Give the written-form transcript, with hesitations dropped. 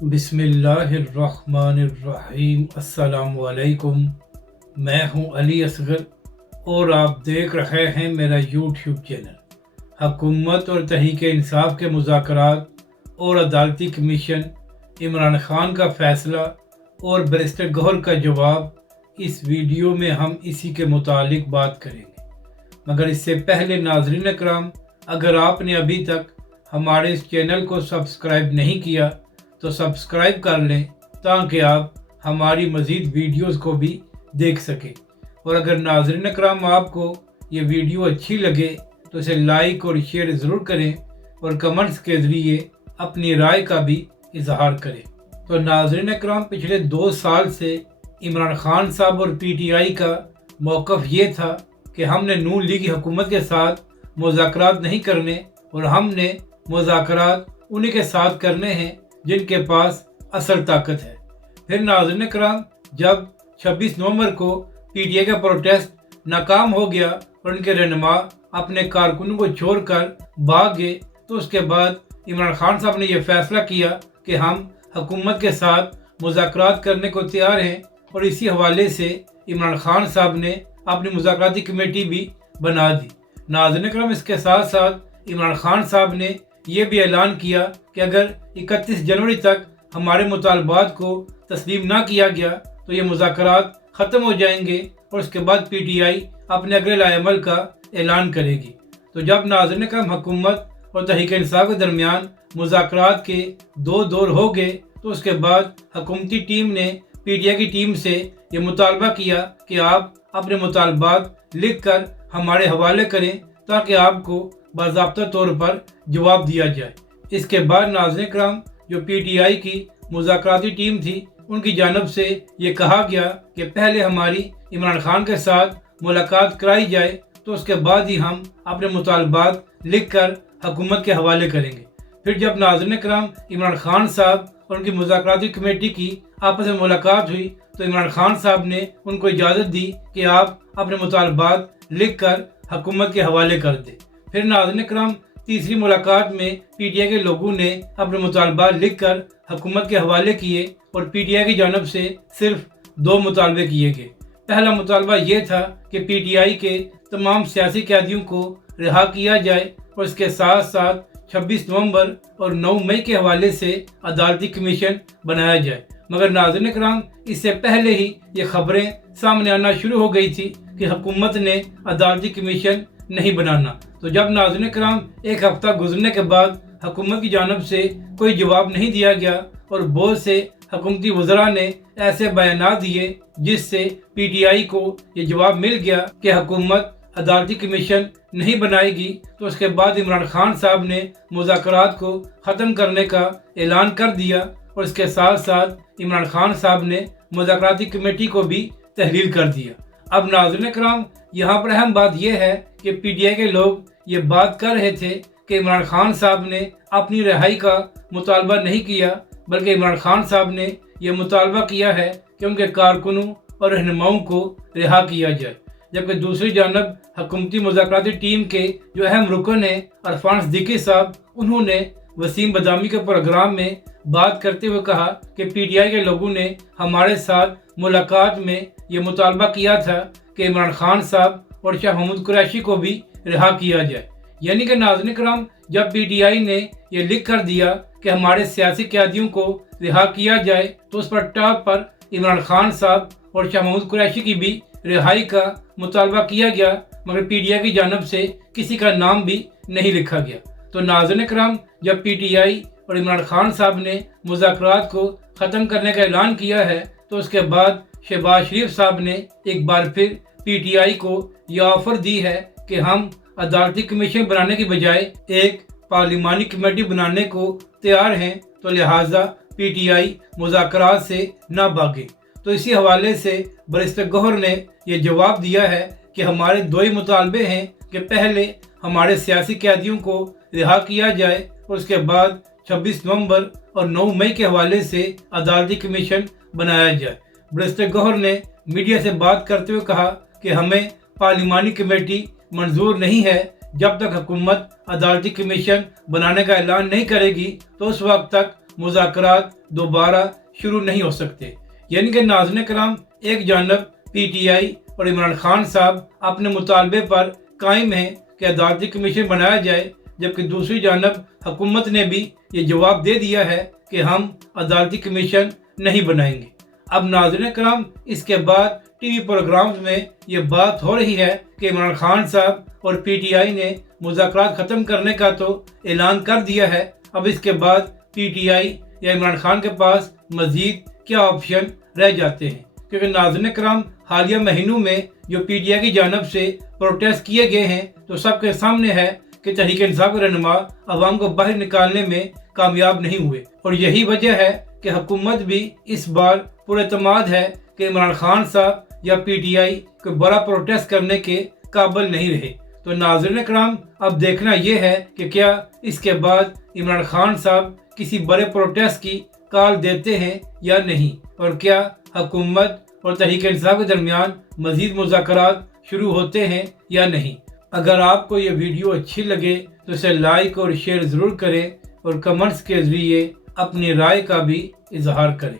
बिस्मिल्लाहिर्रहमानिर्रहीम। अस्सलाम वालेकुम। मैं हूं अली असगर और आप देख रहे हैं मेरा यूट्यूब चैनल। हुकूमत और तहरीक इंसाफ के मुज़ाकरात और अदालती कमीशन, इमरान खान का फ़ैसला और बैरिस्टर गौहर का जवाब, इस वीडियो में हम इसी के मुतालिक बात करेंगे। मगर इससे पहले नाज़रीन अकराम, अगर आपने अभी तक हमारे इस चैनल को सब्सक्राइब नहीं किया तो सब्सक्राइब कर लें ताकि आप हमारी मज़ीद वीडियोस को भी देख सकें। और अगर नाज़रीन अकराम आपको ये वीडियो अच्छी लगे तो इसे लाइक और शेयर ज़रूर करें और कमेंट्स के ज़रिए अपनी राय का भी इजहार करें। तो नाज़रीन अकराम, पिछले 2 साल से इमरान खान साहब और PTI का मौक़िफ़ ये था कि हमने नून लीग की हुकूमत के साथ मुज़ाकरात नहीं करने और हमने मुज़ाकरात उन्हीं के साथ करने हैं जिनके पास असल ताकत है। फिर नाज़रीन करम, जब 26 नवंबर को PTI का प्रोटेस्ट नाकाम हो गया और उनके रहनुमा अपने कारकुनों को छोड़कर भाग गए, तो उसके बाद इमरान खान साहब ने यह फैसला किया कि हम हुकूमत के साथ मुज़ाकरात करने को तैयार हैं। और इसी हवाले से इमरान खान साहब ने अपनी मुज़ाकराती कमेटी भी बना दी। नाज़रीन करम, इसके साथ साथ इमरान खान साहब ने यह भी ऐलान किया कि अगर 31 जनवरी तक हमारे मुतालबात को तस्लीम ना किया गया तो ये मुज़ाकरात ख़त्म हो जाएंगे और उसके बाद PTI अपने अगले लाएअमल का ऐलान करेगी। तो जब नाज़रीन करम हुकूमत और तहरीक इंसाफ के दरमियान मुज़ाकरात के 2 दौर हो गए, तो उसके बाद हुकूमती टीम ने PTI की टीम से ये मुतालबा किया कि आप अपने मुतालबात लिख कर हमारे हवाले करें ताकि आपको बाज़ाब्ता तौर पर जवाब दिया जाए। इसके बाद नाज़रीन करम, जो PTI की मुज़ाकराती टीम थी, उनकी जानब से ये कहा गया कि पहले हमारी इमरान खान के साथ मुलाकात कराई जाए, तो उसके बाद ही हम अपने मुतालबात लिख कर हुकूमत के हवाले करेंगे। फिर जब नाज़रीन करम इमरान खान साहब और उनकी मुज़ाकराती कमेटी की आपस में मुलाकात हुई, तो इमरान खान साहब ने उनको इजाज़त दी कि आप अपने मुतालबात लिख कर हुकूमत के हवाले कर दें। फिर नाज़रीन करम, तीसरी मुलाकात में PTI के लोगों ने अपने मुतालबात लिख कर हुकूमत के हवाले किए और PTI की जानब से सिर्फ 2 मुतालबे किए गए। पहला मुतालबा ये था कि PTI के तमाम सियासी कैदियों को रिहा किया जाए और इसके साथ साथ 26 नवंबर और 9 मई के हवाले से अदालती कमीशन बनाया जाए। मगर नाज़रीन करम, इससे पहले ही ये खबरें सामने आना शुरू हो गई थी कि हुकूमत ने अदालती कमीशन नहीं बनाना। तो जब नाज़रीन करम 1 हफ्ता गुजरने के बाद हुकूमत की जानब से कोई जवाब नहीं दिया गया और बहुत से हुकूमती वज़रा ने ऐसे बयानात दिए जिससे PTI को ये जवाब मिल गया कि हुकूमत अदालती कमीशन नहीं बनाएगी, तो उसके बाद इमरान खान साहब ने मुज़ाकरात को ख़त्म करने का ऐलान कर दिया और इसके साथ साथ इमरान खान साहब ने मुज़ाकराती कमेटी को भी तहलील कर दिया। अब नाज़रीन करम, यहाँ पर अहम बात यह है कि PTI के लोग ये बात कर रहे थे कि इमरान खान साहब ने अपनी रिहाई का मुतालबा नहीं किया, बल्कि इमरान खान साहब ने यह मुतालबा किया है कि उनके कारकुनों और रहनुमाओं को रिहा किया जाए। जबकि दूसरी जानब हुकूमती मुज़ाकराती टीम के जो अहम रुकन हैं अरफान सिद्दीकी साहब, उन्होंने वसीम बदामी के प्रोग्राम में बात करते हुए कहा कि PTI के लोगों ने हमारे साथ मुलाकात में ये मुतालबा किया था कि इमरान खान साहब और शाह महमूद कुरैशी को भी रिहा किया जाए। यानी कि नाज़रीन करम, जब PTI ने यह लिख कर दिया कि हमारे सियासी कैदियों को रिहा किया जाए, तो उस पर टॉप पर इमरान खान साहब और शाह महमूद कुरैशी की भी रिहाई का मुतालबा किया गया, मगर PTI की जानब से किसी का नाम भी नहीं लिखा गया। तो नाज़रीन करम, जब PTI और इमरान खान साहब ने मुज़ाकरात को ख़त्म करने का ऐलान किया है, तो उसके बाद शहबाज शरीफ साहब ने एक बार फिर PTI को यह ऑफ़र दी है कि हम अदालती कमीशन बनाने की बजाय एक पार्लिमानी कमेटी बनाने को तैयार हैं, तो लिहाजा PTI मुज़ाकरात से ना भागे। तो इसी हवाले से बैरिस्टर गौहर ने यह जवाब दिया है कि हमारे 2 ही मुतालबे हैं कि पहले हमारे सियासी कैदियों को रिहा किया जाए और उसके बाद 26 नवंबर और 9 मई के हवाले से अदालती कमीशन बनाया जाए। बैरिस्टर गौहर ने मीडिया से बात करते हुए कहा कि हमें पार्लिमानी कमेटी मंजूर नहीं है। जब तक हुकूमत अदालती कमीशन बनाने का ऐलान नहीं करेगी, तो उस वक्त तक मुज़ाकरात दोबारा शुरू नहीं हो सकते। यानी कि नाज़रीन कराम, एक जानब PTI और इमरान खान साहब अपने मुतालबे पर कायम हैं कि अदालती कमीशन बनाया जाए, जबकि दूसरी जानब हुकूमत ने भी ये जवाब दे दिया है कि हम अदालती कमीशन नहीं बनाएंगे। अब नाज़रीन कराम, इसके बाद TV प्रोग्राम्स में ये बात हो रही है कि इमरान खान साहब और PTI ने मुज़ाकरात ख़त्म करने का तो ऐलान कर दिया है। अब इसके बाद PTI या इमरान खान के पास मज़ीद क्या ऑप्शन रह जाते हैं, क्योंकि नाज़रीन कराम, हालिया महीनों में जो PTI की जानब से प्रोटेस्ट किए गए हैं तो सबके सामने है कि तहरीक इंसाफ के रहनुमा अवाम को बाहर निकालने में कामयाब नहीं हुए, और यही वजह है कि हुकूमत भी इस बार पुरएतमाद है कि इमरान खान साहब या PTI को बड़ा प्रोटेस्ट करने के काबिल नहीं रहे। तो नाज़रीन कराम, अब देखना यह है कि क्या इसके बाद इमरान खान साहब किसी बड़े प्रोटेस्ट की कॉल देते हैं या नहीं, और क्या हुकूमत और तहरीक इंसाफ के दरमियान मज़ीद मुज़ाकरात शुरू होते हैं या नहीं। अगर आपको ये वीडियो अच्छी लगे तो इसे लाइक और शेयर ज़रूर करें और कमेंट्स के ज़रिए अपनी राय का भी इजहार करें।